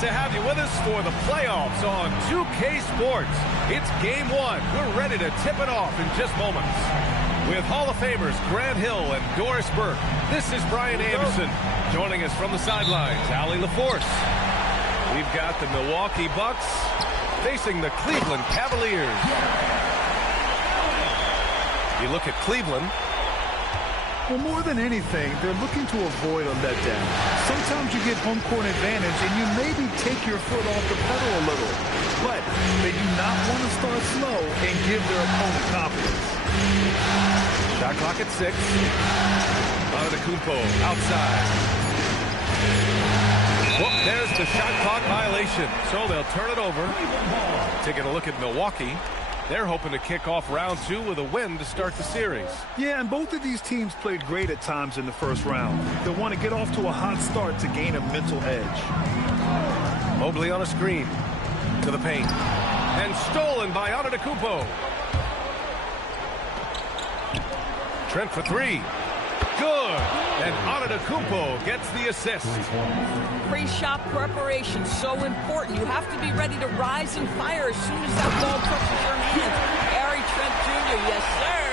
to have you with us for the playoffs on 2K Sports. It's game one. We're ready to tip it off in just moments. With Hall of Famers Grant Hill and Doris Burke, this is Brian Anderson. Joining us from the sidelines, Allie LaForce. We've got the Milwaukee Bucks facing the Cleveland Cavaliers. You look at Cleveland. Well, more than anything, they're looking to avoid a letdown. Sometimes you get home court advantage and you maybe take your foot off the pedal a little. But they do not want to start slow and give their opponent confidence. Shot clock at 6. Antetokounmpo outside. Whoop, there's the shot clock violation. So they'll turn it over. Taking a look at Milwaukee. They're hoping to kick off round 2 with a win to start the series. Yeah, and both of these teams played great at times in the first round. They'll want to get off to a hot start to gain a mental edge. Mobley on a screen. To the paint. And stolen by Antetokounmpo. Trent for 3. Good. And Antetokounmpo gets the assist. Pre-shot preparation, so important. You have to be ready to rise and fire as soon as that ball touches your hands. Gary Trent Jr., yes, sir.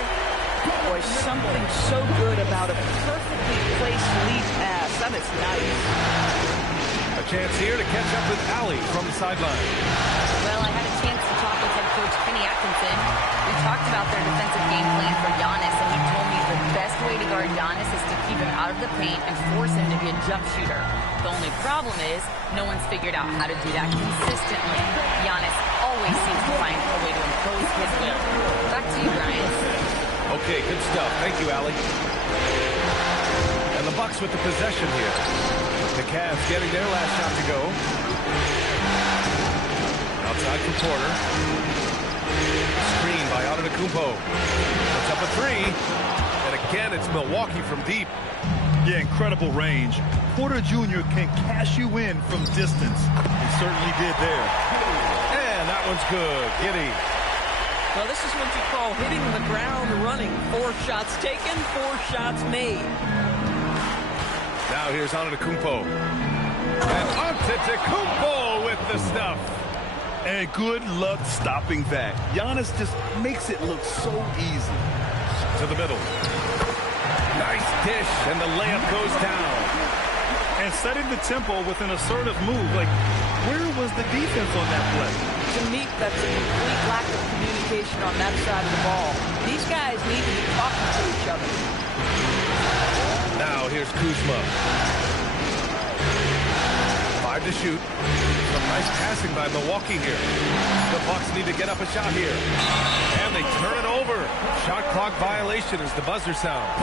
Boy, something so good about a perfectly placed lead pass. That is nice. A chance here to catch up with Allie from the sideline. Well, I had a chance to talk with head coach Kenny Atkinson. We talked about their defensive game plan for Giannis, and he told me the best way to guard Giannis is to keep him out of the paint and force him to be a jump shooter. The only problem is no one's figured out how to do that consistently. Giannis always seems to find a way to impose his will. Back to you, Brian. Okay, good stuff. Thank you, Allie. And the Bucks with the possession here. The Cavs getting their last shot to go. Outside from Porter. Screen by Antetokounmpo. Puts up a 3. And again, it's Milwaukee from deep. Yeah, incredible range. Porter Jr. can cash you in from distance. He certainly did there. And that one's good. Giddy. Well, this is what you call hitting the ground running. 4 shots taken, 4 shots made. Now here's Antetokounmpo. And Antetokounmpo with the stuff. And good luck stopping that. Giannis just makes it look so easy. To the middle. Nice dish, and the layup goes down. And setting the tempo with an assertive move. Like, where was the defense on that play? To me, that's a complete lack of communication on that side of the ball. These guys need to be talking to each other. Now here's Kuzma. 5 to shoot. Some nice passing by Milwaukee here. The Bucks need to get up a shot here. And they turn it over. Shot clock violation as the buzzer sounds.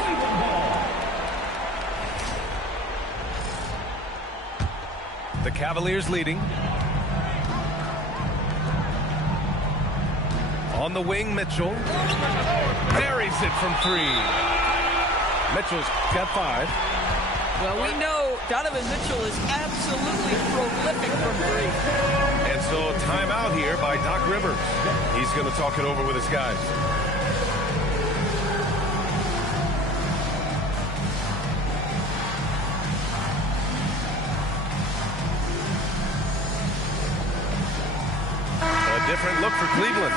The Cavaliers leading. On the wing, Mitchell. Buries it from 3. Mitchell's got 5. Well, we know Donovan Mitchell is absolutely prolific from 3. And so timeout here by Doc Rivers. He's going to talk it over with his guys. A different look for Cleveland.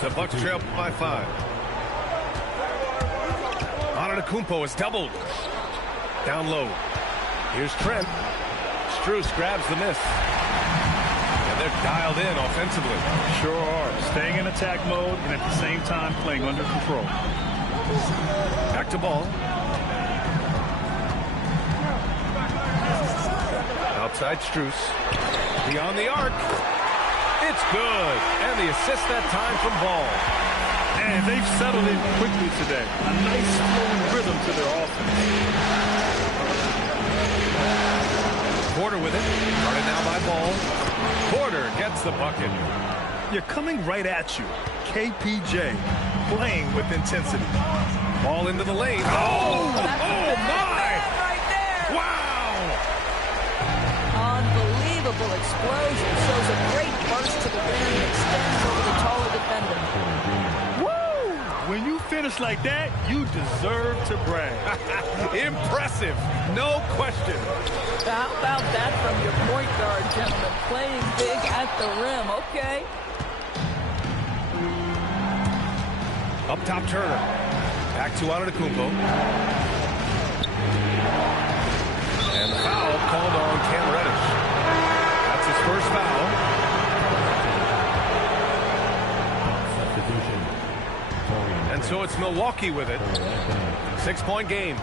The Bucks trail by 5. Antetokounmpo is doubled. Down low. Here's Trent. Strus grabs the miss. And they're dialed in offensively. Sure are. Staying in attack mode and at the same time playing under control. Back to ball. Outside Strus. Beyond the arc. It's good. And the assist that time from Ball. And they've settled in quickly today. A nice flowing rhythm to their offense. Porter with it. Guarded now by Ball. Porter gets the bucket. You're coming right at you. KPJ playing with intensity. Ball into the lane. Oh my! Right there! Wow! Unbelievable explosion. Shows a great burst to the rim and extends over the taller defender. Woo! When you finish finish like that, you deserve to brag. Impressive, no question. How about that from your point guard, gentlemen? Playing big at the rim, okay. Up top, Turner. Back to Antetokounmpo. And the foul called on Cam Reddish. That's his first foul. And so it's Milwaukee with it. 6-point game.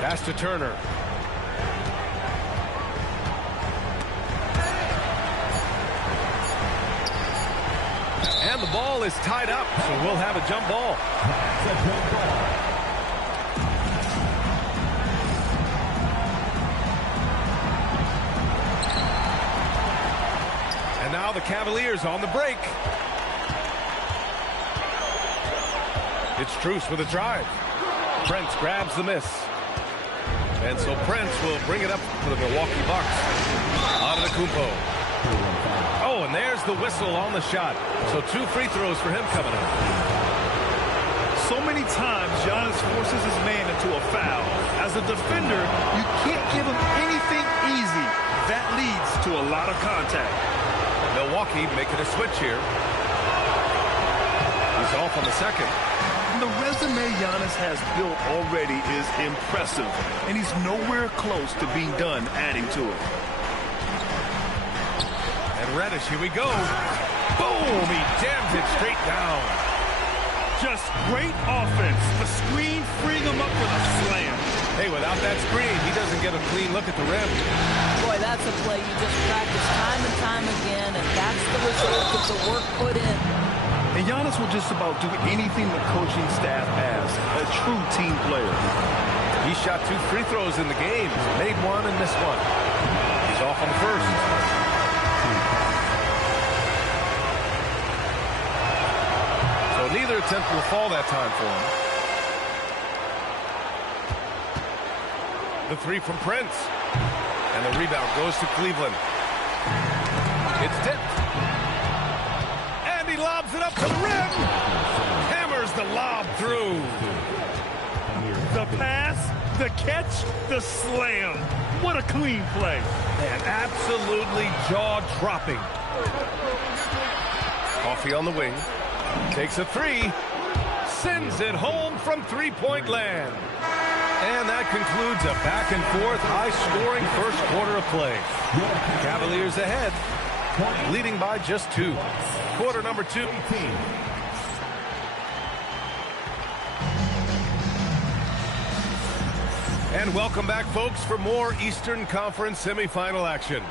Pass to Turner. And the ball is tied up, so we'll have a jump ball. And now the Cavaliers on the break. It's Strus with a drive. Prince grabs the miss. And so Prince will bring it up for the Milwaukee Bucks. Antetokounmpo. Oh, and there's the whistle on the shot. So 2 free throws for him coming up. So many times, Giannis forces his man into a foul. As a defender, you can't give him anything easy. That leads to a lot of contact. Milwaukee making a switch here. He's off on the second. The resume Giannis has built already is impressive, and he's nowhere close to being done adding to it. And Reddish, here we go. Boom! He jams it straight down. Just great offense. The screen freeing him up with a slam. Hey, without that screen, he doesn't get a clean look at the rim. Boy, that's a play you just practice time and time again, and that's the result of the work put in. And Giannis will just about do anything the coaching staff asks. A true team player. He shot 2 free throws in the game. Made one and missed one. He's off on the first. So neither attempt will fall that time for him. The 3 from Prince. And the rebound goes to Cleveland. It's tipped. And he lobs it up to the rim. Hammers the lob through. The pass, the catch, the slam. What a clean play. And absolutely jaw-dropping. Coffee on the wing. Takes a 3. Sends it home from three-point land. And that concludes a back-and-forth, high-scoring first quarter of play. Cavaliers ahead, leading by just 2. Quarter number 2. And welcome back, folks, for more Eastern Conference semifinal action.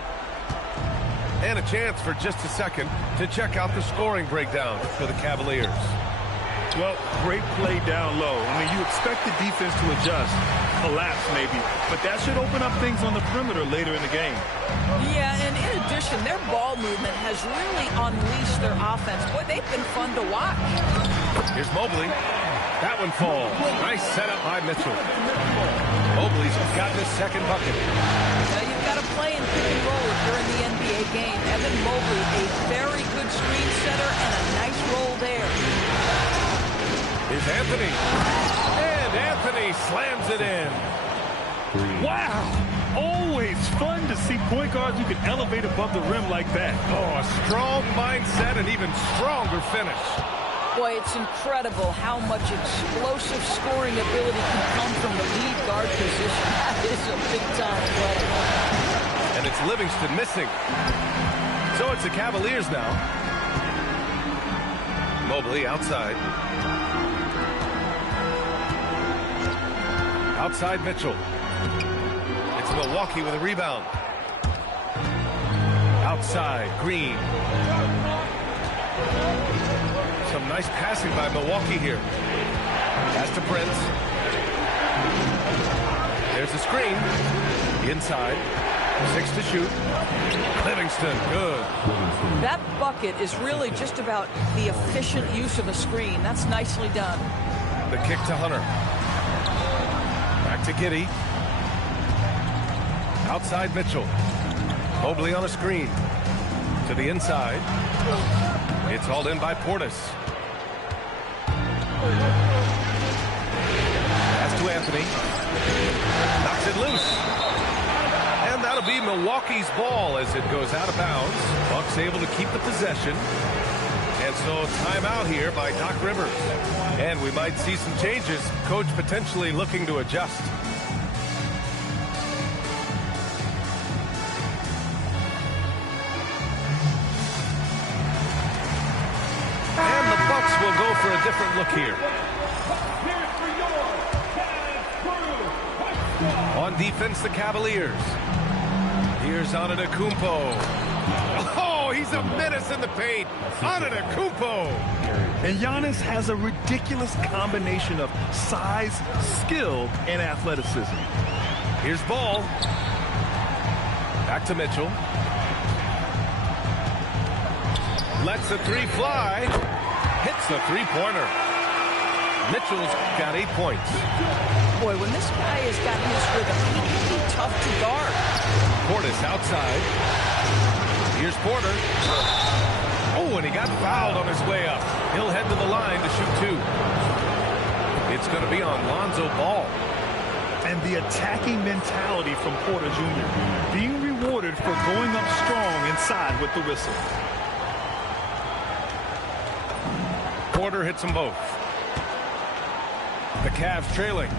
And a chance for just a second to check out the scoring breakdown for the Cavaliers. Well, great play down low. I mean, you expect the defense to adjust, collapse maybe, but that should open up things on the perimeter later in the game. Yeah, and in addition, their ball movement has really unleashed their offense. Boy, they've been fun to watch. Here's Mobley. That one falls. Nice setup by Mitchell. Mobley's got his second bucket. Now you've got to play in pick and roll if you're in the NBA game. Evan Mobley, a very good screen setter and a nice roll there. Here's Anthony. And Anthony slams it in. Wow! Always fun to see point guards who can elevate above the rim like that. Oh, a strong mindset and even stronger finish. Boy, it's incredible how much explosive scoring ability can come from the lead guard position. That is a big-time play. And it's Livingston missing. So it's the Cavaliers now. Mobley outside. Outside Mitchell. It's Milwaukee with a rebound. Outside Green. Some nice passing by Milwaukee here. Pass to Prince. There's the screen. Inside. 6 to shoot. Livingston, good. That bucket is really just about the efficient use of a screen. That's nicely done. The kick to Hunter. Back to Giddey. Outside Mitchell. Mobley on a screen. To the inside. It's hauled in by Portis. Anthony. Knocks it loose. And that'll be Milwaukee's ball as it goes out of bounds. Bucks able to keep the possession. And so timeout here by Doc Rivers. And we might see some changes. Coach potentially looking to adjust. And the Bucks will go for a different look here. On defense, the Cavaliers. Here's Antetokounmpo. Oh, he's a menace in the paint. Antetokounmpo. And Giannis has a ridiculous combination of size, skill, and athleticism. Here's Ball. Back to Mitchell. Lets the three fly. Hits the three-pointer. Mitchell's got 8 points. Boy, when this guy has got his rhythm, he can be tough to guard. Portis outside. Here's Porter. Oh, and he got fouled on his way up. He'll head to the line to shoot 2. It's going to be on Lonzo Ball. And the attacking mentality from Porter Jr. being rewarded for going up strong inside with the whistle. Porter hits them both. The Cavs trailing.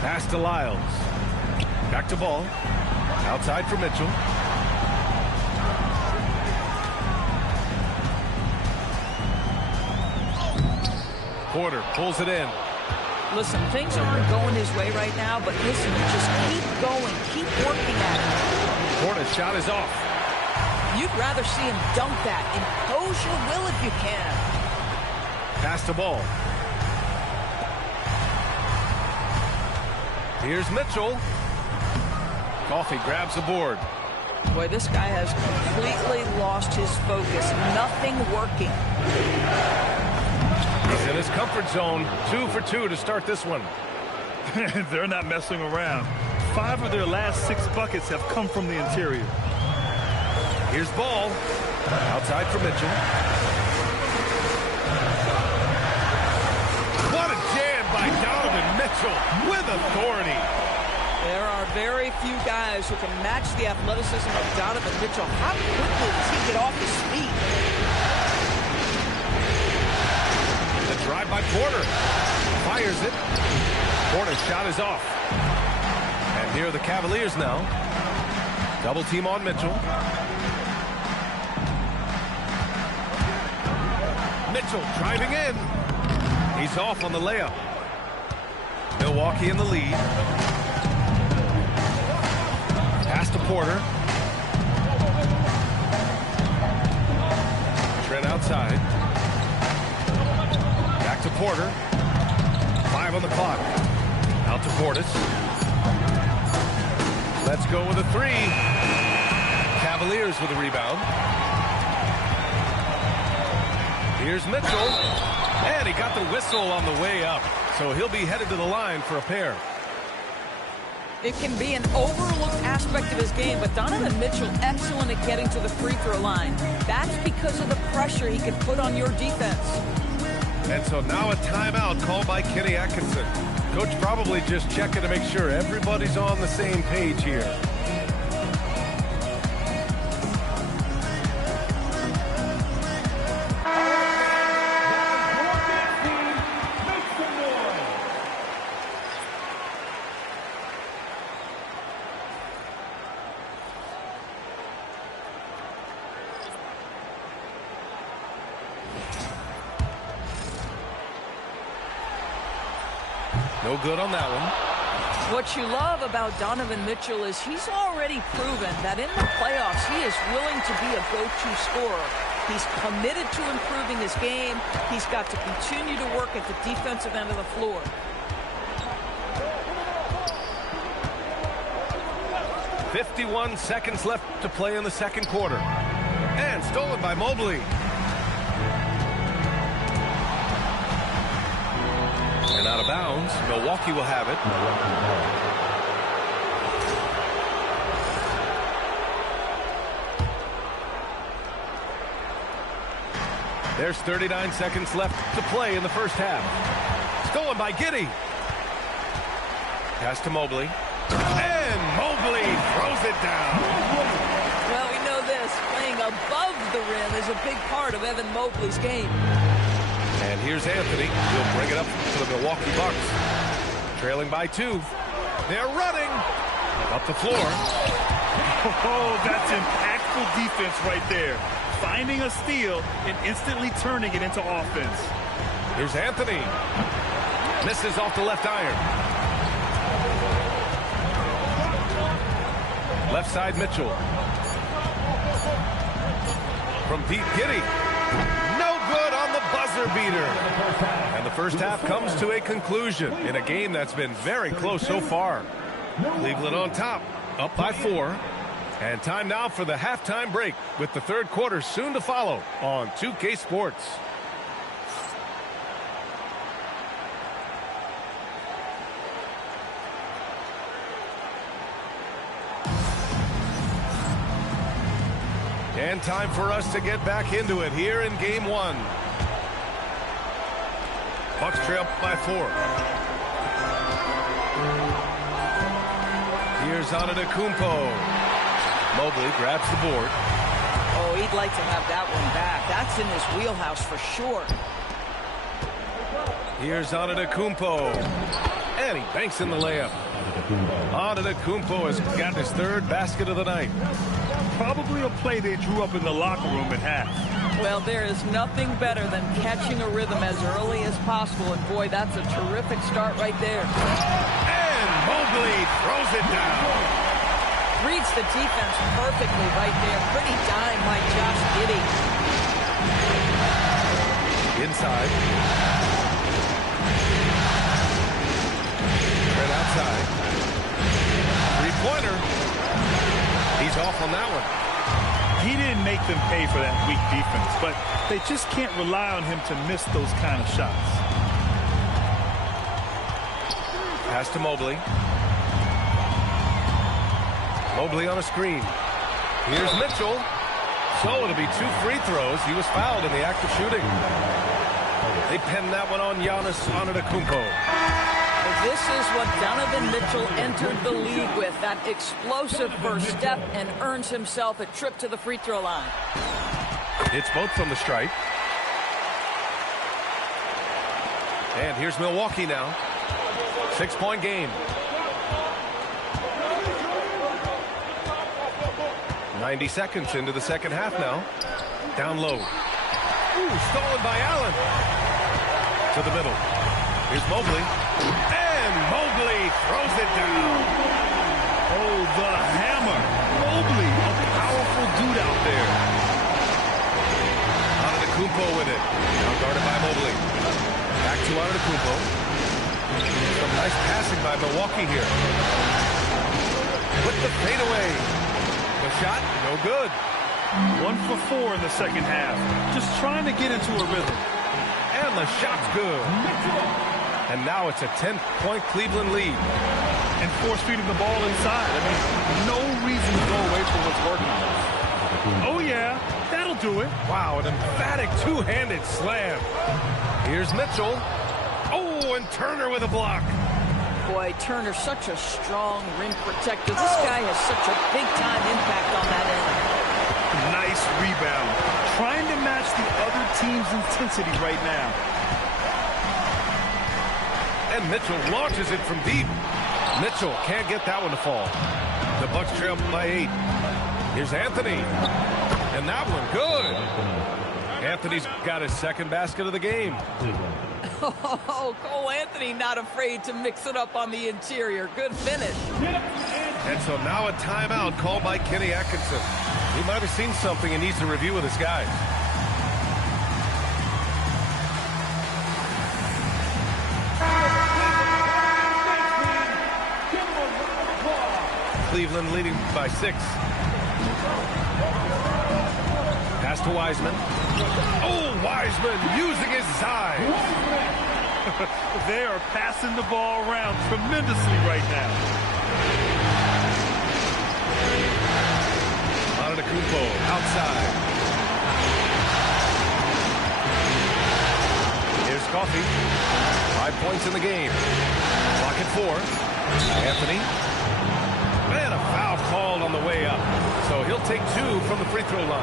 Pass to Lyles. Back to Ball. Outside for Mitchell. Porter pulls it in. Listen, things aren't going his way right now, but listen, you just keep going, keep working at it. Porter's shot is off. You'd rather see him dunk that. Impose your will if you can. Pass to Ball. Here's Mitchell. Coffey grabs the board. Boy, this guy has completely lost his focus. Nothing working. He's in his comfort zone. 2 for 2 to start this one. They're not messing around. 5 of their last 6 buckets have come from the interior. Here's Ball. Outside for Mitchell. What a jam by Donovan Mitchell with authority. There are very few guys who can match the athleticism of Donovan Mitchell. How quickly does he get off his feet? The drive by Porter. Fires it. Porter's shot is off. And here are the Cavaliers now. Double team on Mitchell. Mitchell driving in. He's off on the layup. Milwaukee in the lead. Pass to Porter. Trent outside. Back to Porter. 5 on the clock. Out to Portis. Let's go with a 3. Cavaliers with a rebound. Here's Mitchell. And he got the whistle on the way up. So he'll be headed to the line for a pair. It can be an overlooked aspect of his game, but Donovan Mitchell excellent at getting to the free throw line. That's because of the pressure he can put on your defense. And so now a timeout called by Kenny Atkinson. Coach probably just checking to make sure everybody's on the same page here. No good on that one. What you love about Donovan Mitchell is he's already proven that in the playoffs he is willing to be a go-to scorer. He's committed to improving his game. He's got to continue to work at the defensive end of the floor. .51 seconds left to play in the second quarter. And stolen by Mobley. And out of bounds. Milwaukee will have it. There's 39 seconds left to play in the first half. Stolen by Giddey. Pass to Mobley. And Mobley throws it down. Well, we know this. Playing above the rim is a big part of Evan Mobley's game. And here's Anthony. He'll bring it up to the Milwaukee Bucks. Trailing by 2. They're running. Up the floor. Oh, that's impactful defense right there. Finding a steal and instantly turning it into offense. Here's Anthony. Misses off the left iron. Left side, Mitchell. From deep, Giddey. No good on the buzzer beater. And the first half comes to a conclusion in a game that's been very close so far. Cleveland on top, up by 4. And time now for the halftime break with the third quarter soon to follow on 2K Sports. And time for us to get back into it here in game 1. Bucks trail by 4. Here's Antetokounmpo. Mobley grabs the board. Oh, he'd like to have that one back. That's in his wheelhouse for sure. Here's Antetokounmpo. And he banks in the layup. Antetokounmpo has got his 3rd basket of the night. Probably a play they drew up in the locker room at half. Well, there is nothing better than catching a rhythm as early as possible. And boy, that's a terrific start right there. And Mobley throws it down. Reads the defense perfectly right there. Pretty dime by Josh Giddey. Inside. Right outside. Three-pointer. He's off on that one. He didn't make them pay for that weak defense, but they just can't rely on him to miss those kind of shots. Pass to Mobley. Mobley on a screen. Here's Mitchell. So it'll be 2 free throws. He was fouled in the act of shooting. They pinned that one on Giannis Antetokounmpo. This is what Donovan Mitchell entered the league with, that explosive first step, and earns himself a trip to the free throw line. It's both from the stripe. And here's Milwaukee now. 6-point game. 90 seconds into the second half now. Down low. Ooh, stolen by Allen. To the middle. Here's Mobley. And Mobley throws it down. Oh, the hammer. Mobley, a powerful dude out there. Antetokounmpo with it. Now guarded by Mobley. Back to Antetokounmpo. Some nice passing by Milwaukee here. With the fadeaway. The shot, no good. 1 for 4 in the second half. Just trying to get into a rhythm. And the shot's good. And now it's a 10-point Cleveland lead. And force-feeding the ball inside. I mean, no reason to go away from what's working. Oh, yeah, that'll do it. Wow, an emphatic two-handed slam. Here's Mitchell. Oh, and Turner with a block. Boy, Turner's such a strong rim protector. This guy has such a big-time impact on that end. Nice rebound. Trying to match the other team's intensity right now. And Mitchell launches it from deep. Mitchell can't get that one to fall. The Bucks trail by 8. Here's Anthony. And that one, good. Anthony's got his 2nd basket of the game. Oh, Cole Anthony not afraid to mix it up on the interior. Good finish. And so now a timeout called by Kenny Atkinson. He might have seen something and needs to review with his guys. Cleveland leading by 6. Pass to Wiseman. Oh, Wiseman using his size. They are passing the ball around tremendously right now. Antetokounmpo outside. Here's Coffey. points in the game. Clock at 4. Anthony. And a foul called on the way up. So he'll take 2 from the free throw line.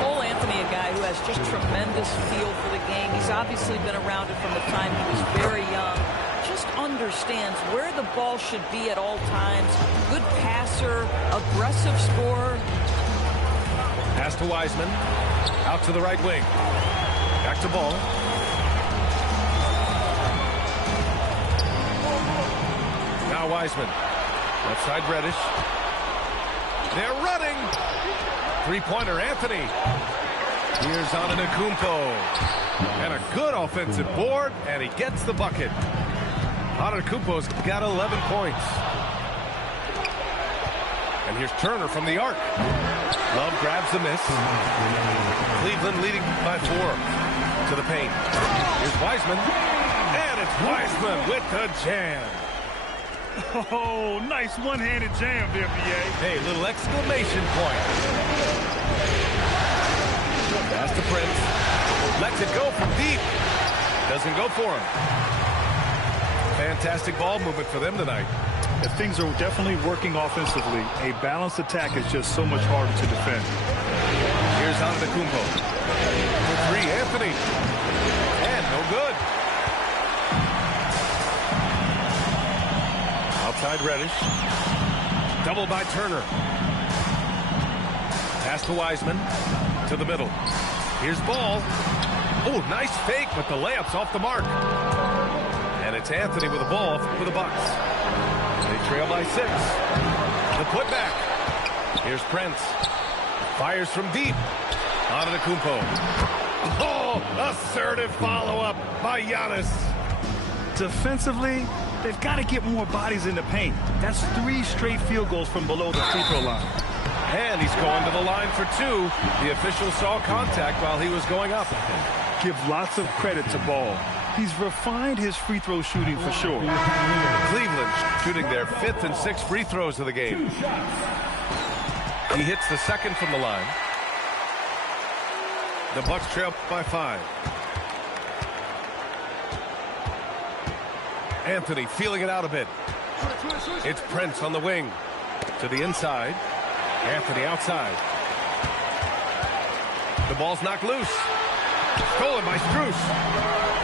Cole Anthony, a guy who has just tremendous feel for the game. He's obviously been around it from the time he was very young. Just understands where the ball should be at all times. Good passer, aggressive scorer. Pass to Wiseman. Out to the right wing. Back to Ball. Now Wiseman. Left side Reddish. They're running. Three-pointer Anthony. Here's Antetokounmpo. And a good offensive board, and he gets the bucket. Antetokounmpo's got 11 points. And here's Turner from the arc. Love grabs the miss. Cleveland leading by 4 to the paint. Here's Wiseman. And it's Wiseman with the jam. Oh, nice one-handed jam there, B.A. Hey, little exclamation point. Pass to Prince. Lets it go from deep. Doesn't go for him. Fantastic ball movement for them tonight. If things are definitely working offensively, a balanced attack is just so much harder to defend. Here's Antetokounmpo. For 3, Anthony. And no good. Outside Reddish. Double by Turner. Pass to Wiseman. To the middle. Here's Ball. Oh, nice fake, but the layup's off the mark. And it's Anthony with the ball for the Bucks. They trail by 6. The putback. Here's Prince. Fires from deep. Antetokounmpo. Oh, assertive follow-up by Giannis. Defensively, they've got to get more bodies in the paint. That's 3 straight field goals from below the free throw line. And he's going to the line for 2. The official saw contact while he was going up. Give lots of credit to Ball. He's refined his free throw shooting for sure. Cleveland shooting their 5th and 6th free throws of the game. He hits the 2nd from the line. The Bucks trail by 5. Anthony feeling it out a bit. It's Prince on the wing. To the inside. Anthony outside. The ball's knocked loose. Stolen by Strus.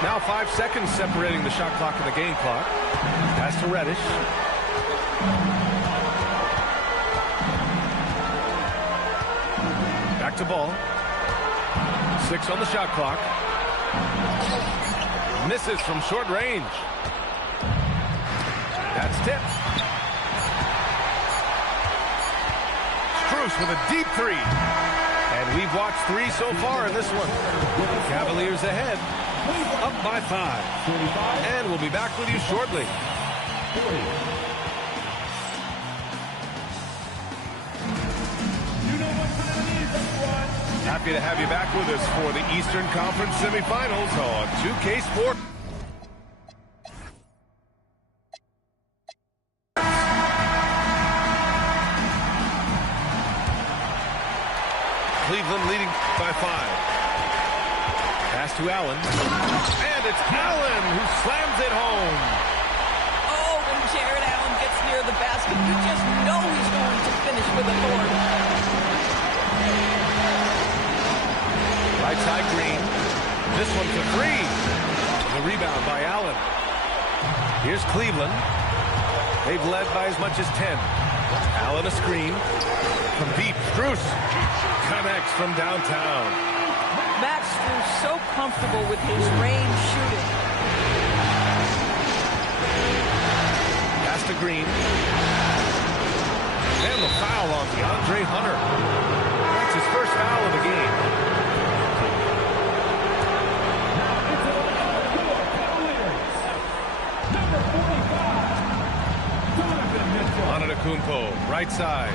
Now 5 seconds separating the shot clock and the game clock. Pass to Reddish. Back to Ball. 6 on the shot clock. Misses from short range. That's tipped. Strus with a deep 3. And we've watched 3 so far in this one. Cavaliers ahead. Up by 5. And we'll be back with you shortly. Happy to have you back with us for the Eastern Conference semifinals on 2K Sports. Cleveland leading by 5. Pass to Allen. And it's Allen who slams it home. Oh, when Jared Allen gets near the basket, you just know he's going to finish with authority. Right side Green. This one for 3. The rebound by Allen. Here's Cleveland. They've led by as much as 10. Allen a screen. From deep, Strus connects from downtown. Max Strus so comfortable with his range shooting. Pass to Green. And the foul on DeAndre Hunter. That's his first foul of the game. Antetokounmpo, right side.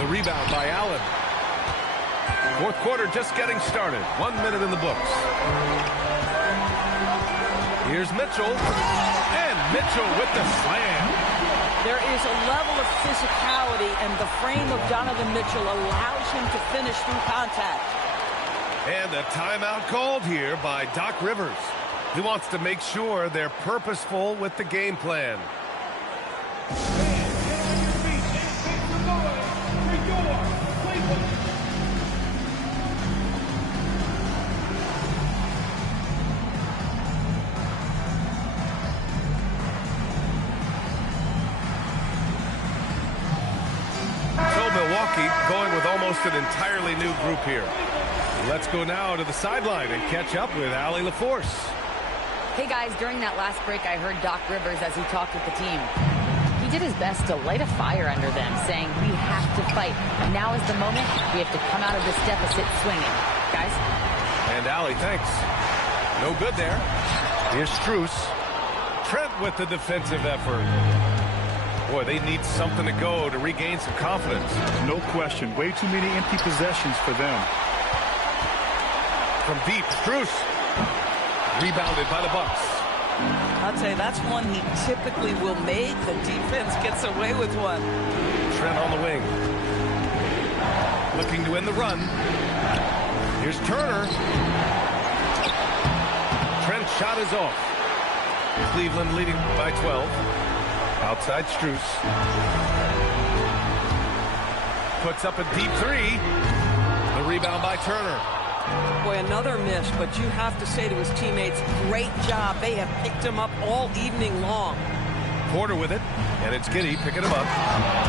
The rebound by Allen. 4th quarter just getting started. 1 minute in the books. Here's Mitchell. And Mitchell with the slam. There is a level of physicality, and the frame of Donovan Mitchell allows him to finish through contact. And a timeout called here by Doc Rivers. He wants to make sure they're purposeful with the game plan. Milwaukee going with almost an entirely new group here. Let's go now to the sideline and catch up with Allie LaForce. Hey guys, during that last break I heard Doc Rivers as he talked with the team. He did his best to light a fire under them, saying we have to fight. Now is the moment. We have to come out of this deficit swinging. Guys? And Allie, thanks. No good there. Here's Strus. Trent with the defensive effort. Boy, they need something to go to regain some confidence. No question. Way too many empty possessions for them. From deep, Strus. Rebounded by the Bucks. I'd say that's one he typically will make. The defense gets away with one. Trent on the wing. Looking to end the run. Here's Turner. Trent's shot is off. Cleveland leading by 12. Outside Strus. Puts up a deep three. The rebound by Turner. Boy, another miss, but you have to say to his teammates, great job. They have picked him up all evening long. Porter with it, and it's Giddey picking him up.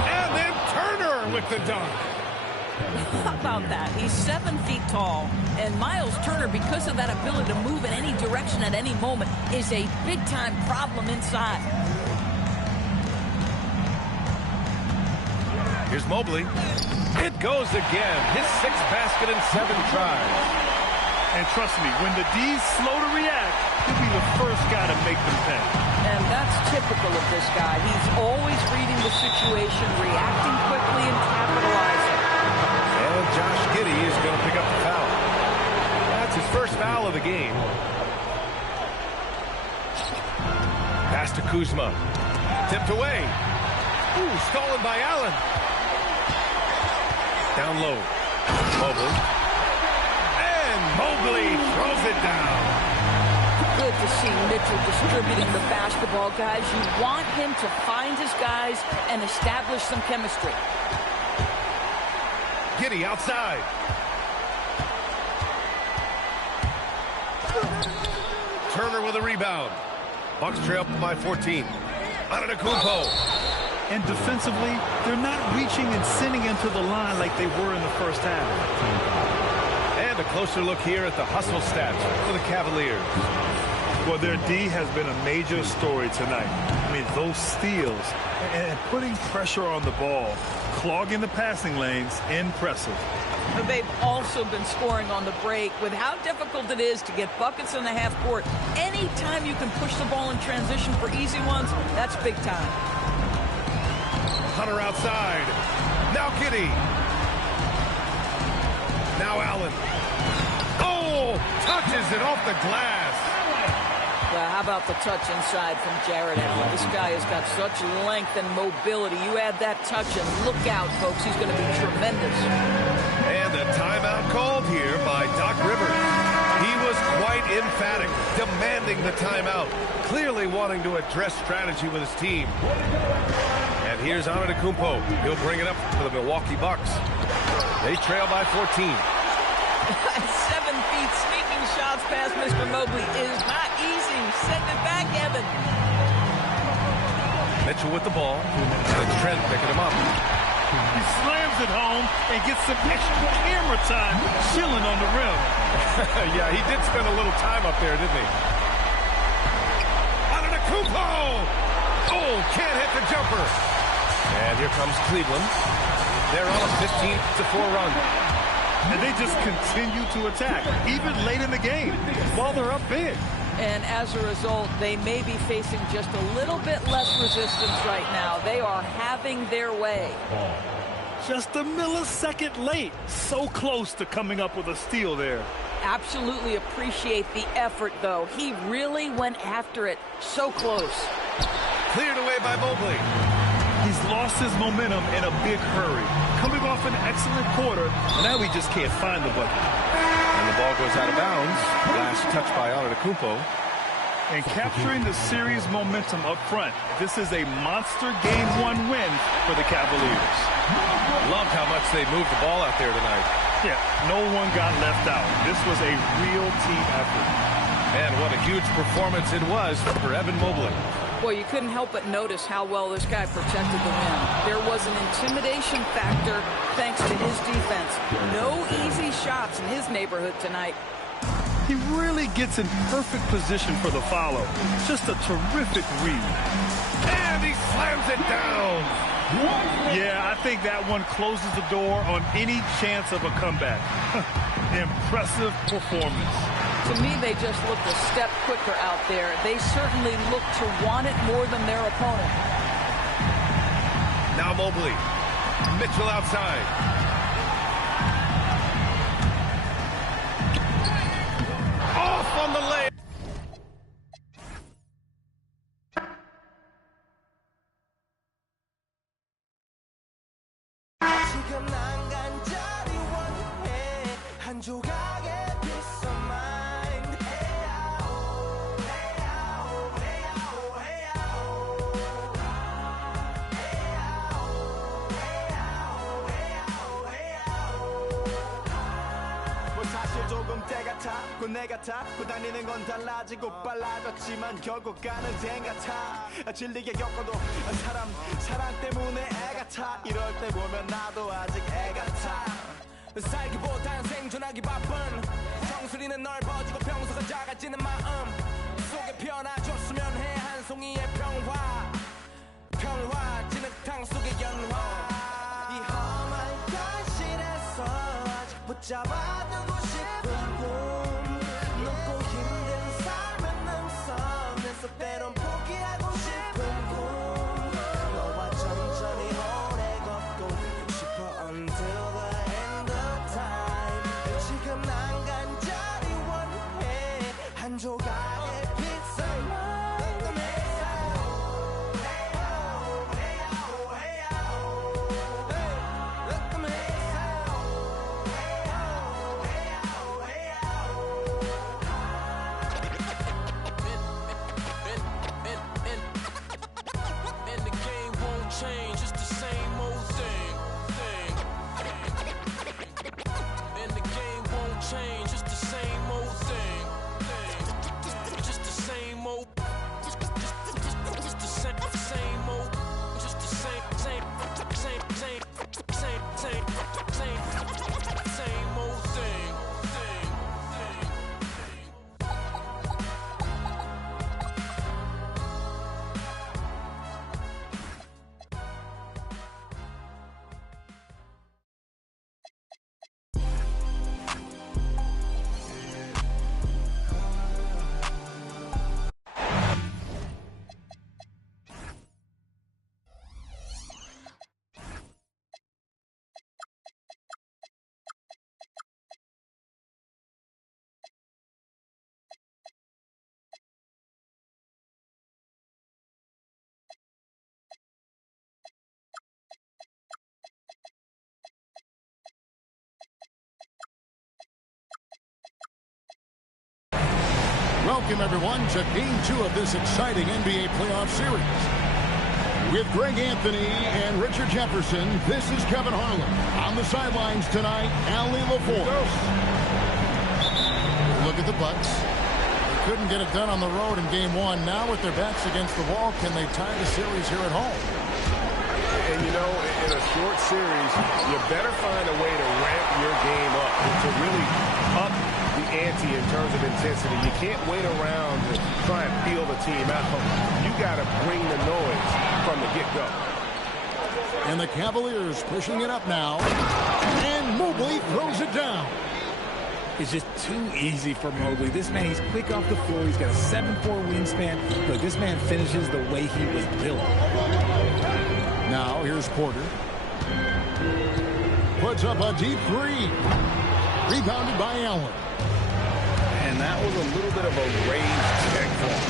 And then Turner with the dunk. How about that? He's 7 feet tall, and Miles Turner, because of that ability to move in any direction at any moment, is a big-time problem inside. Here's Mobley. It goes again. His 6th basket in 7 tries. And trust me, when the D's slow to react, he'll be the first guy to make them pay. And that's typical of this guy. He's always reading the situation, reacting quickly, and capitalizing. And Josh Giddey is going to pick up the foul. That's his first foul of the game. Pass to Kuzma. Tipped away. Ooh, stolen by Allen. Down low. Mobley. And Mobley throws it down. Good to see Mitchell distributing the basketball, guys. You want him to find his guys and establish some chemistry. Giddey outside. Turner with a rebound. Bucks trail by 14. Antetokounmpo. And defensively, they're not reaching and sending him to the line like they were in the first half. And a closer look here at the hustle stats for the Cavaliers. Well, their D has been a major story tonight. I mean, those steals and putting pressure on the ball, clogging the passing lanes, impressive. They've also been scoring on the break. With how difficult it is to get buckets in the half court, anytime you can push the ball in transition for easy ones, that's big time. Hunter outside. Now Giddey. Now Allen. Oh, touches it off the glass. Well, how about the touch inside from Jarrett Allen? This guy has got such length and mobility. You add that touch and look out, folks. He's going to be tremendous. And a timeout called here by Doc Rivers. He was quite emphatic, demanding the timeout, clearly wanting to address strategy with his team. And here's Antetokounmpo. He'll bring it up for the Milwaukee Bucks. They trail by 14. 7 feet, sneaking shots past Mr. Mobley is not easy. Send it back, Evan. Mitchell with the ball. And it's Trent picking him up. He slams it home and gets some extra camera time chilling on the rim. Yeah, he did spend a little time up there, didn't he? Antetokounmpo! Oh, can't hit the jumper. And here comes Cleveland. They're on a 15-4 run. And they just continue to attack, even late in the game, while they're up big. And as a result, they may be facing just a little bit less resistance right now. They are having their way. Just a millisecond late. So close to coming up with a steal there. Absolutely appreciate the effort, though. He really went after it so close. Cleared away by Mobley. He's lost his momentum in a big hurry. Coming off an excellent quarter, now he just can't find the bucket. And the ball goes out of bounds. Last touch by Antetokounmpo. And capturing the series momentum up front. This is a monster Game 1 win for the Cavaliers. Loved how much they moved the ball out there tonight. Yeah, no one got left out. This was a real team effort. And what a huge performance it was for Evan Mobley. Well, you couldn't help but notice how well this guy protected the rim. There was an intimidation factor thanks to his defense. No easy shots in his neighborhood tonight. He really gets in perfect position for the follow. Just a terrific read. And he slams it down. Yeah, I think that one closes the door on any chance of a comeback. Impressive performance. To me, they just looked a step quicker out there. They certainly looked to want it more than their opponent. Now Mobley. Mitchell outside. Off on the layup. 지금 난 간절히 원해 한 조각의 peace of mind. 사실 조금 때가 타고 내가 타고 다니는 건 달라지고 빨라졌지만 결국 가는 데 같아. 질리게 겪어도 사랑 때문에 애가 타. 이럴 때 보면 나도 아직 애 같아. 살기보단 생존하기 바쁜 정수리는 넓어지고 평소가 작아지는 마음 속에 피어나줬으면 해. 한 송이의 평화 진흙탕 속의 연화. 이 험한 현실에서 아직 붙잡아두고 싶은 꿈. 높고 힘든 삶의 능선에서 때론 포기하고 싶은 꿈. 너와 천천히 오래 걷고 싶어 until the end of time. 지금 난 간절히 원해 한 조각의 peace of mind. Welcome, everyone, to Game 2 of this exciting NBA playoff series. With Greg Anthony and Richard Jefferson, this is Kevin Harlan. On the sidelines tonight, Allie LaForce. Look at the Bucks. They couldn't get it done on the road in Game 1. Now with their backs against the wall, can they tie the series here at home? And, you know, in a short series, you better find a way to ramp your game up, to really up the ante in terms of intensity. You can't wait around to try and feel the team out. You got to bring the noise from the get-go. And the Cavaliers pushing it up now. And Mobley throws it down. It's just too easy for Mobley. This man, he's quick off the floor. He's got a 7'4" wingspan. Look, this man finishes the way he was built. Now, here's Porter. Puts up a deep three. Rebounded by Allen. And that was a little bit of a raised check for him.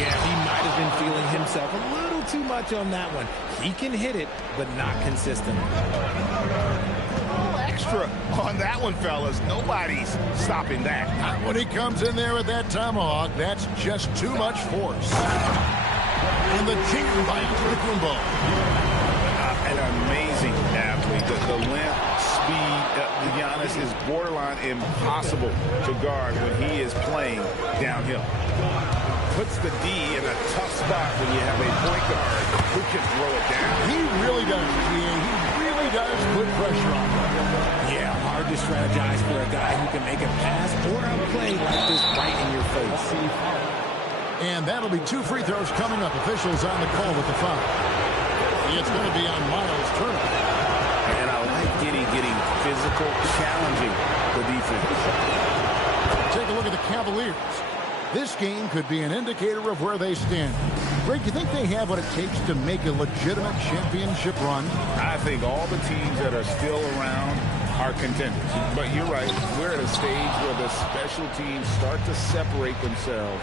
Yeah, he might have been feeling himself a little too much on that one. He can hit it, but not consistently. extra on that one, fellas. Nobody's stopping that. Not when he comes in there with that tomahawk. That's just too much force. And the chicken bite to the Kumbo. An amazing athlete. The length, speed, Giannis is borderline impossible to guard when he is playing downhill. Puts the D in a tough spot when you have a point guard who can throw it down. He really does. He really does put pressure on him. Yeah, hard to strategize for a guy who can make a pass or a play like this right in your face. And that'll be 2 free throws coming up. Officials on the call with the foul. It's going to be on Miles Turner. And I like getting physical, challenging the defense. Take a look at the Cavaliers. This game could be an indicator of where they stand. Greg, do you think they have what it takes to make a legitimate championship run? I think all the teams that are still around are contenders. But you're right. We're at a stage where the special teams start to separate themselves.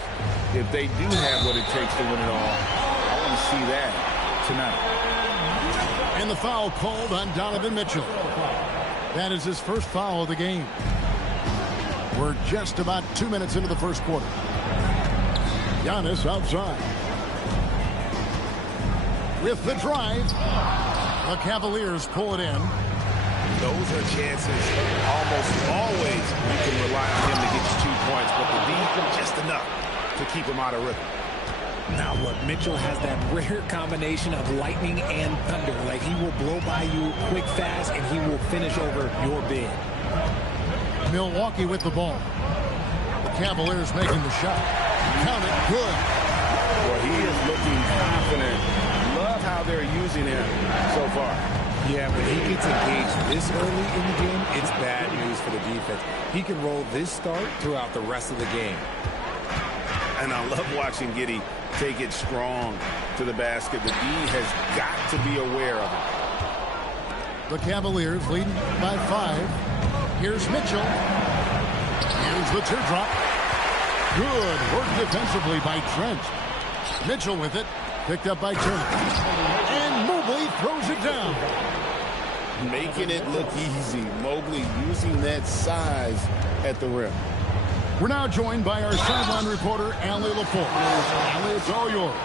If they do have what it takes to win it all, I want to see that tonight. And the foul called on Donovan Mitchell. That is his first foul of the game. We're just about 2 minutes into the first quarter. Giannis outside. With the drive, the Cavaliers pull it in. Those are chances almost always you can rely on him to get you 2 points, but the D just enough to keep him out of rhythm. Now, look, Mitchell has that rare combination of lightning and thunder. Like, he will blow by you quick, fast, and he will finish over your bid. Milwaukee with the ball. The Cavaliers making the shot. Count it, good. Well, he is looking confident. Love how they're using him so far. Yeah, when he gets engaged this early in the game, it's bad news for the defense. He can roll this start throughout the rest of the game. And I love watching Giddey take it strong to the basket. The D has got to be aware of it. The Cavaliers leading by 5. Here's Mitchell. Here's the teardrop. Good work defensively by Trent. Mitchell with it. Picked up by Turner. And Mobley throws it down. Making it look easy. Mobley using that size at the rim. We're now joined by our sideline reporter, Allie LaForce. Allie, it's all yours.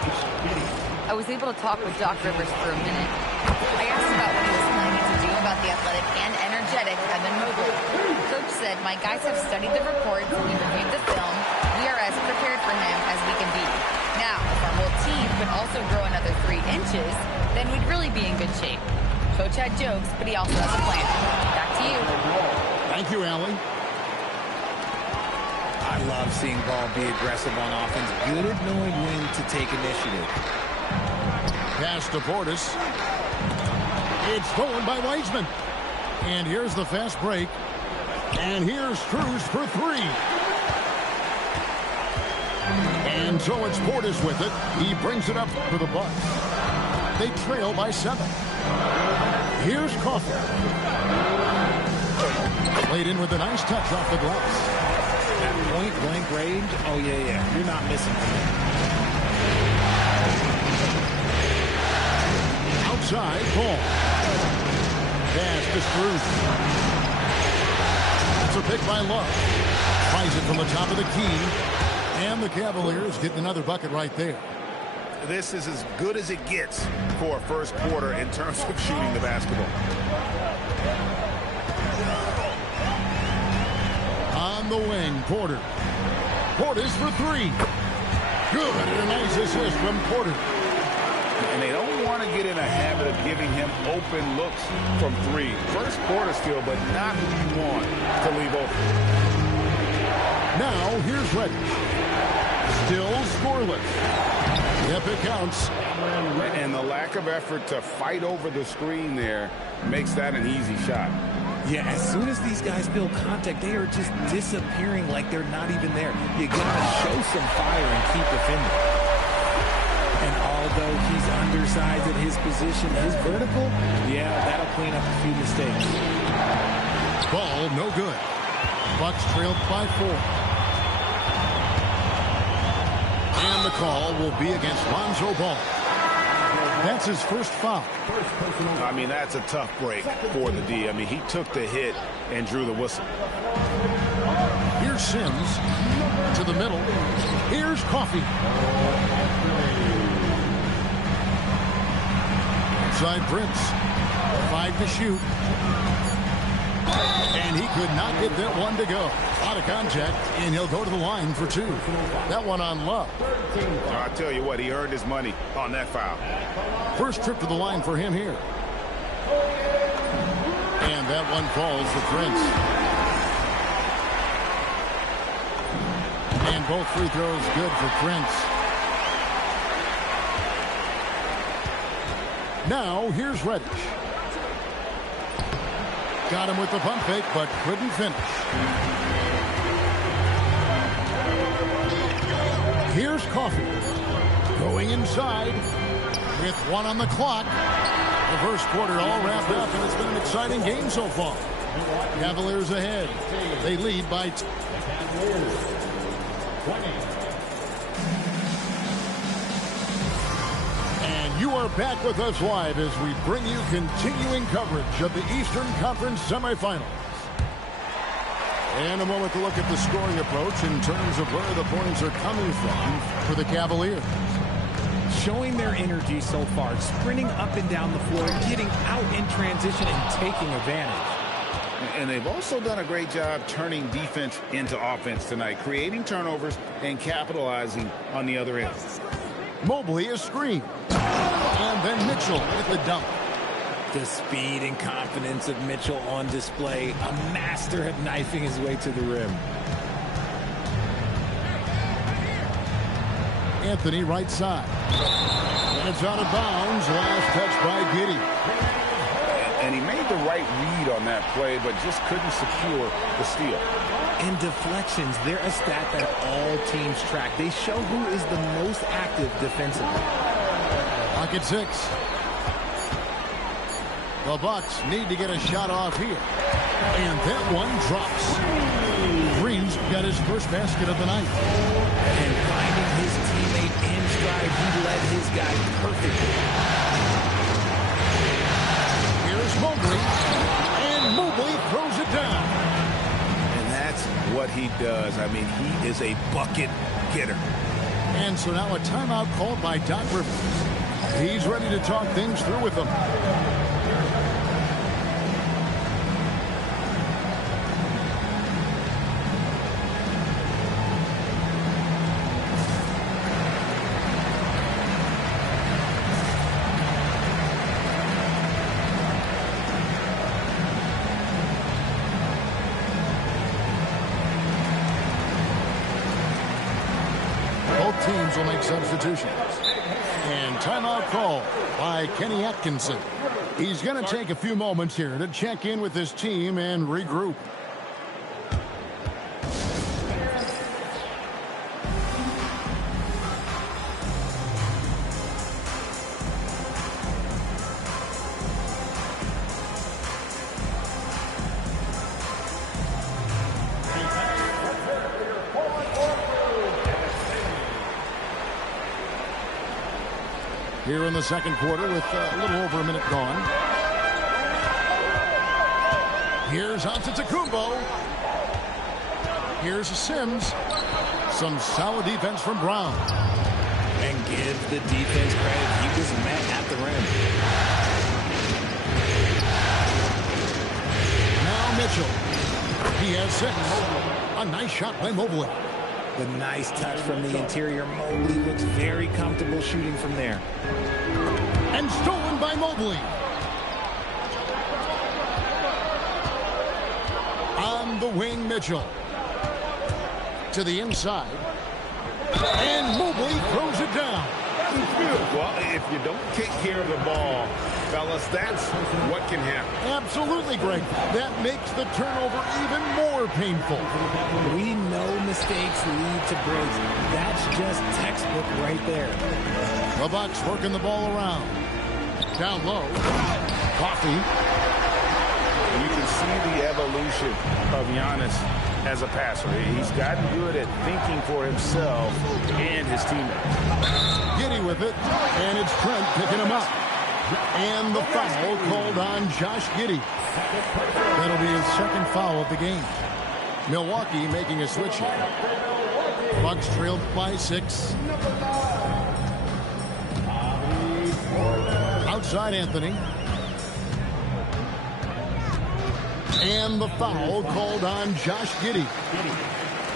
I was able to talk with Doc Rivers for a minute. I asked about what he was planning to do about the athletic and energetic Evan Mobley. Coach said, my guys have studied the reports, we reviewed the film, we are as prepared for him as we can be. Now, if our whole team could also grow another 3 inches, then we'd really be in good shape. Coach had jokes, but he also has a plan. Back to you. Thank you, Allie. I love seeing Ball be aggressive on offense. Good at knowing when to take initiative. Pass to Portis. It's stolen by Weissman. And here's the fast break. And here's Strus for 3. And so it's Portis with it. He brings it up for the Bucks. They trail by 7. Here's Crawford. Played in with a nice touch off the glass. At point-blank range, oh, yeah. You're not missing from it. Outside, Ball. Pass to Strus. It's a pick by Love. Tries it from the top of the key. And the Cavaliers getting another bucket right there. This is as good as it gets for a first quarter in terms of shooting the basketball. On the wing, Porter. Portis for 3. Good, and a nice assist from Porter. And they don't want to get in a habit of giving him open looks from 3. First quarter still, but not who you want to leave open. Now, here's Reddish. Still scoreless. Yep, it counts. And the lack of effort to fight over the screen there makes that an easy shot. Yeah, as soon as these guys feel contact, they are just disappearing like they're not even there. You gotta show some fire and keep defending. And although he's undersized at his position, his vertical, yeah, that'll clean up a few mistakes. Ball, no good. Bucks trailed by 4. And the call will be against Lonzo Ball. That's his first foul. I mean, that's a tough break for the D. I mean, he took the hit and drew the whistle. Here's Sims to the middle. Here's Coffey. Inside Prince. 5 to shoot. And he could not get that one to go. Out of contact, and he'll go to the line for 2. That one on Love. I tell you what, he earned his money on that foul. First trip to the line for him here. And that one falls for Prince. And both free throws good for Prince. Now, here's Reddish. Got him with the pump fake, but couldn't finish. Here's Coffey. Going inside with 1 on the clock. The first quarter all wrapped up, and it's been an exciting game so far. Cavaliers ahead. They lead by 20. And you are back with us live as we bring you continuing coverage of the Eastern Conference semifinals. And a moment to look at the scoring approach in terms of where the points are coming from for the Cavaliers. Showing their energy so far, sprinting up and down the floor, getting out in transition and taking advantage. And they've also done a great job turning defense into offense tonight, creating turnovers and capitalizing on the other end. Mobley is screened. And then Mitchell with the dunk. The speed and confidence of Mitchell on display. A master at knifing his way to the rim. Anthony right side. And it's out of bounds. Last touch by Giddey. And he made the right read on that play, but just couldn't secure the steal. And deflections, they're a stat that all teams track. They show who is the most active defensively. Pocket 6. The Bucks need to get a shot off here. And that one drops. Green's got his first basket of the night. And finding his teammate in stride, he led his guy perfectly. Here's Mobley. And Mobley throws it down. And that's what he does. I mean, he is a bucket getter. And so now a timeout called by Doc Rivers. He's ready to talk things through with them. Both teams will make substitutions. And timeout call by Kenny Atkinson. He's going to take a few moments here to check in with his team and regroup. Here in the second quarter with a little over a minute gone. Here's Antetokounmpo. Here's Sims. Some solid defense from Brown. And give the defense credit. He was met at the rim. Now Mitchell. He has 6. A nice shot by Mobley. The nice touch from the interior. Mobley looks very comfortable shooting from there. And stolen by Mobley. On the wing, Mitchell. To the inside. And Mobley throws it down. Well, if you don't take care of the ball, fellas, that's what can happen. Absolutely, Greg. That makes the turnover even more painful. We know mistakes lead to breaks. That's just textbook right there. The Bucks working the ball around. Down low. Coffey. You can see the evolution of Giannis as a passer. He's gotten good at thinking for himself and his teammates. Giddey with it, and it's Trent picking him up. And the foul called on Josh Giddey. That'll be his second foul of the game. Milwaukee making a switch here. Bucks trailed by 6. Outside Anthony. And the foul called on Josh Giddey.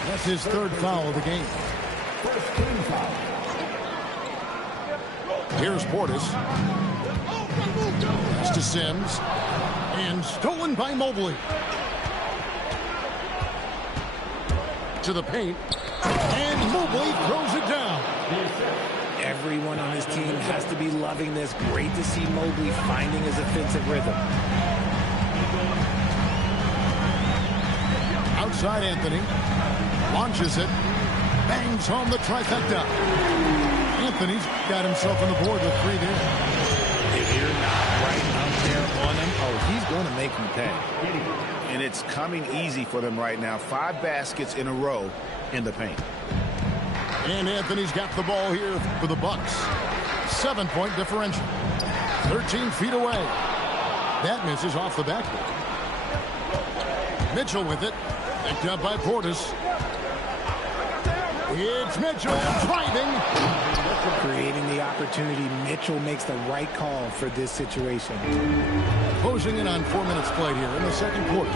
That's his third foul of the game. Here's Portis. Pass to Sims. And stolen by Mobley. To the paint. And Mobley throws it down. Everyone on his team has to be loving this. Great to see Mobley finding his offensive rhythm. Outside Anthony. Launches it. Bangs home the trifecta. Anthony's got himself on the board with 3 there. If you're not right out there on him, oh, he's going to make him pay. And it's coming easy for them right now. 5 baskets in a row in the paint. And Anthony's got the ball here for the Bucks. 7-point differential. 13 feet away. That misses off the backboard. Mitchell with it. Picked up by Portis. It's Mitchell driving. Creating the opportunity. Mitchell makes the right call for this situation. Closing in on 4 minutes played here in the second quarter.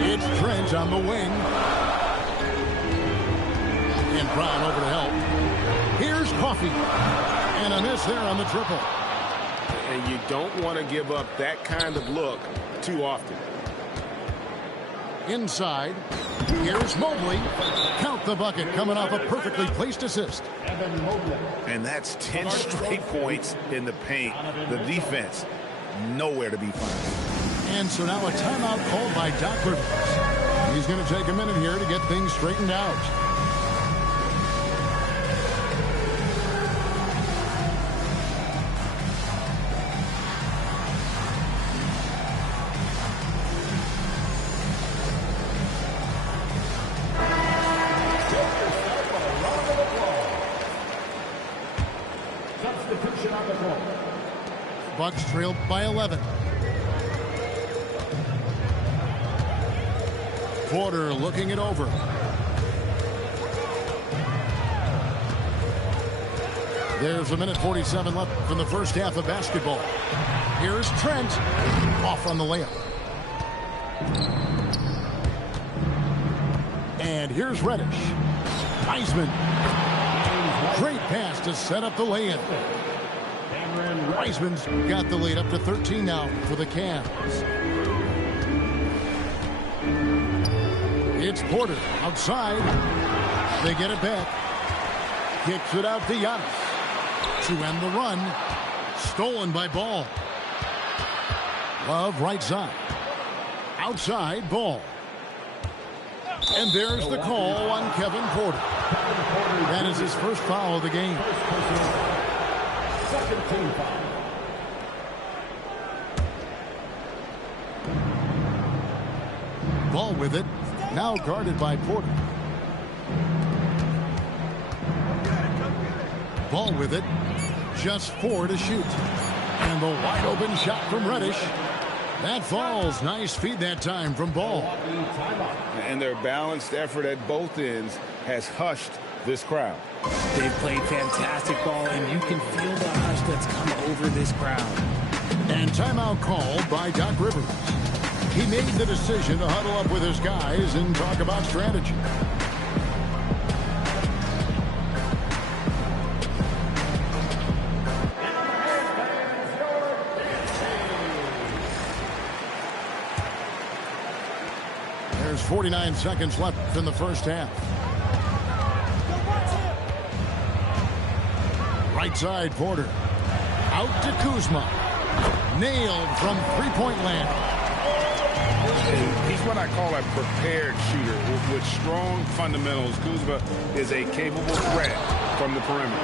It's Trent on the wing. And Brown over to help. Here's Coffey. And a miss there on the triple. And you don't want to give up that kind of look too often. Inside. Here's Mobley. Count the bucket coming off a perfectly placed assist. And that's 10 straight points in the paint. The defense, nowhere to be found. And so now a timeout called by Doc Rivers. He's going to take a minute here to get things straightened out. Bucks trailed by 11. Porter looking it over. There's 1:47 left in the first half of basketball. Here's Trent off on the layup. And here's Reddish. Wiseman. Great pass to set up the lay-in. Wiseman's got the lead up to 13 now for the Cavs. It's Porter outside. They get it back. Kicks it out to Giannis to end the run. Stolen by Ball. Love right side. Outside Ball. And there's the call on Kevin Porter. That is his first foul of the game. Ball with it. Now guarded by Porter. Ball with it. Just 4 to shoot. And the wide open shot from Reddish. That falls. Nice feed that time from Ball. And their balanced effort at both ends has hushed this crowd. They've played fantastic ball, and you can feel the hush that's come over this crowd. And timeout called by Doc Rivers. He made the decision to huddle up with his guys and talk about strategy. There's 49 seconds left in the first half. Right side, Porter. Out to Kuzma. Nailed from three-point land. He's what I call a prepared shooter with strong fundamentals. Kuzma is a capable threat from the perimeter.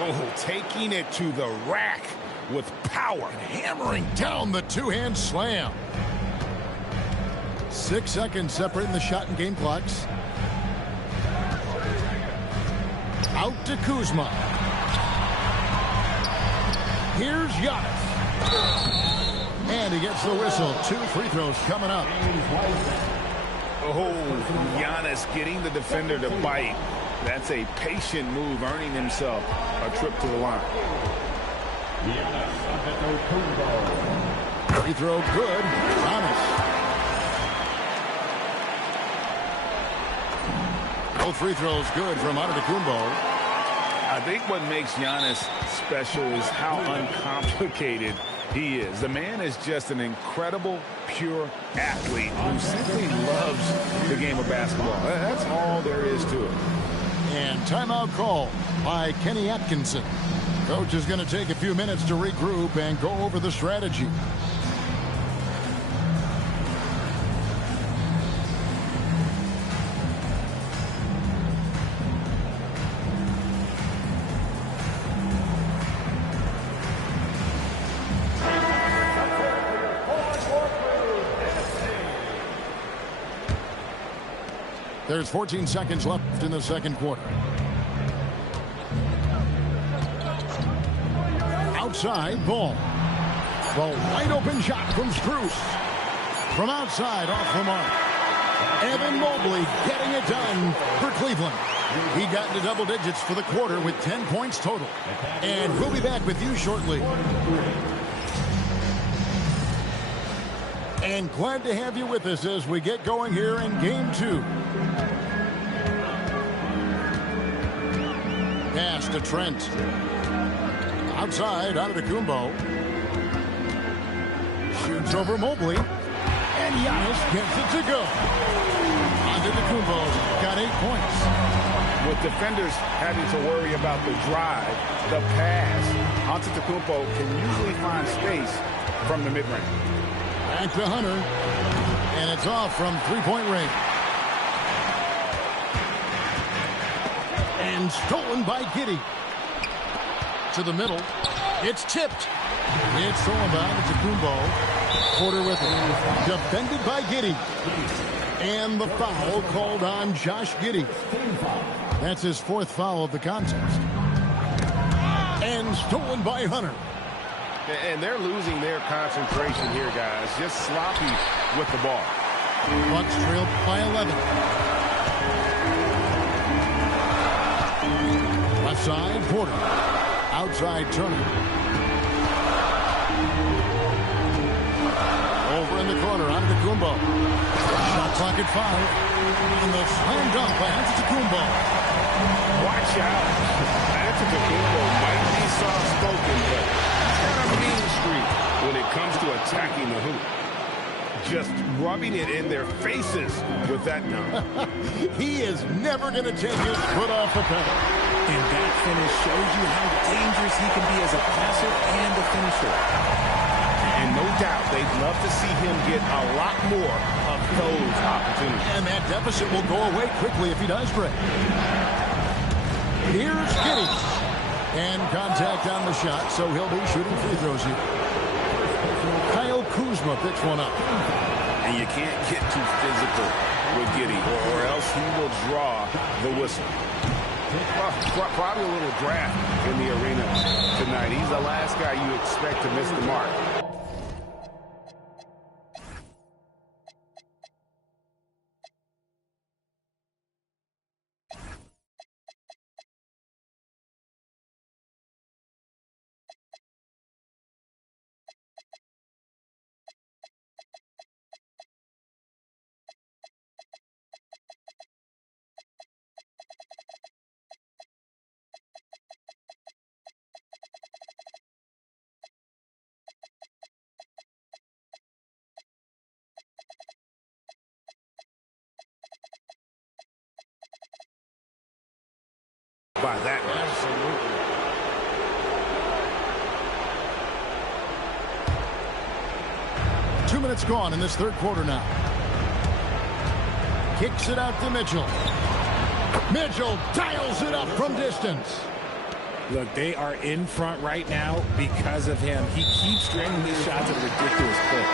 Oh, taking it to the rack with power. Hammering down the two-hand slam. 6 seconds separating the shot and game clocks. Out to Kuzma. Here's Giannis. And he gets the whistle. 2 free throws coming up. Oh, Giannis getting the defender to bite. That's a patient move, earning himself a trip to the line. Free throw good. Giannis. Both free throws good from Antetokounmpo. I think what makes Giannis special is how uncomplicated he is. The man is just an incredible, pure athlete who simply loves the game of basketball. That's all there is to it. And timeout call by Kenny Atkinson. Coach is going to take a few minutes to regroup and go over the strategy. There's 14 seconds left in the second quarter. Outside, Ball. The wide open shot from Strus. From outside, off the mark. Evan Mobley getting it done for Cleveland. He got into double digits for the quarter with 10 points total. And we'll be back with you shortly. And glad to have you with us as we get going here in Game 2. Pass to Trent. Outside, Antetokounmpo. Shoots over Mobley. And Giannis gets it to go. Antetokounmpo got 8 points. With defenders having to worry about the drive, the pass, Antetokounmpo can usually find space from the mid-range. Back to Hunter. And it's off from three-point range. And stolen by Giddey. To the middle. It's tipped. It's stolen by Antetokounmpo. Porter with it. Defended by Giddey. And the foul called on Josh Giddey. That's his 4th foul of the contest. And stolen by Hunter. And they're losing their concentration here, guys. Just sloppy with the ball. Bucks trailed by 11. Left side, Porter. Outside, Turner. Over in the corner, Antetokounmpo. Shot clock at 5. And the slam dunk by Antetokounmpo. Watch out. Antetokounmpo might be soft-spoken, but he's got a mean streak when it comes to attacking the hoop. Just rubbing it in their faces with that dunk. He is never going to take his foot off the pedal. And that finish shows you how dangerous he can be as a passer and a finisher. And no doubt they'd love to see him get a lot more of those opportunities. And that deficit will go away quickly if he does break. Here's Giddey. And contact on the shot, so he'll be shooting free throws here. Kyle Kuzma picks one up. And you can't get too physical with Giddey, or else he will draw the whistle. Well, probably a little draft in the arena tonight. He's the last guy you expect to miss the mark. By that, Absolutely. Two minutes gone in this third quarter now. Kicks it out to Mitchell. Mitchell dials it up from distance. Look, they are in front right now because of him. He keeps draining these shots at a ridiculous clip.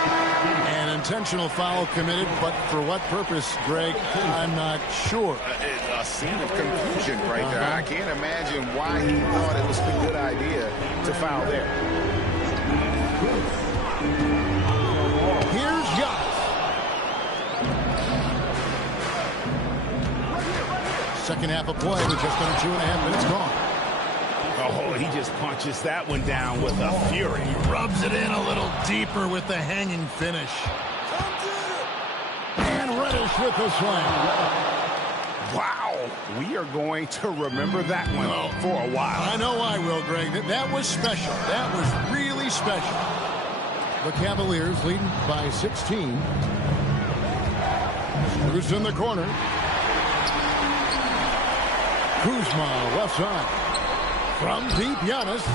An intentional foul committed, but for what purpose, Greg, I'm not sure. A scene of confusion right there. I can't imagine why he thought it was a good idea to foul there. Here's Giannis. Second half of play with just under 2.5 minutes gone. Oh, he just punches that one down with a fury. He rubs it in a little deeper with the hanging finish. And Reddish with the slam. Wow. We are going to remember that one for a while. I know I will, Greg. That was special. That was really special. The Cavaliers leading by 16. Who's in the corner? Kuzma, left side. From deep, Giannis.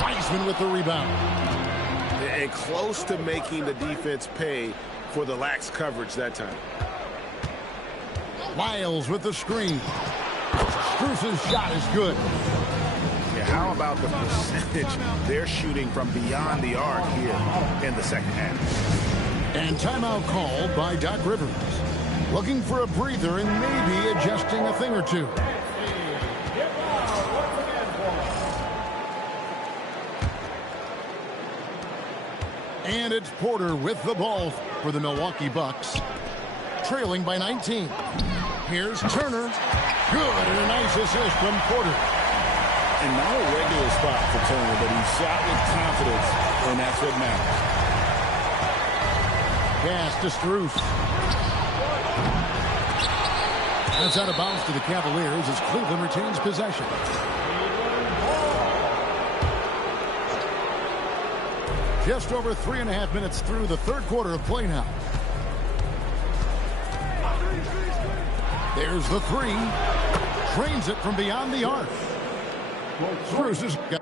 Wiseman with the rebound. And close to making the defense pay for the lax coverage that time. Lyles with the screen. Strus's shot is good. Yeah, how about the percentage they're shooting from beyond the arc here in the second half? And timeout called by Doc Rivers. Looking for a breather and maybe adjusting a thing or two. And it's Porter with the ball for the Milwaukee Bucks. Trailing by 19. Here's Turner. Good, and a nice assist from Porter. And not a regular spot for Turner, but he shot with confidence, and that's what matters. Pass to Strus. That's out of bounds to the Cavaliers as Cleveland retains possession. Just over 3.5 minutes through the third quarter of play now. There's the three. Trains it from beyond the arc. Strus has got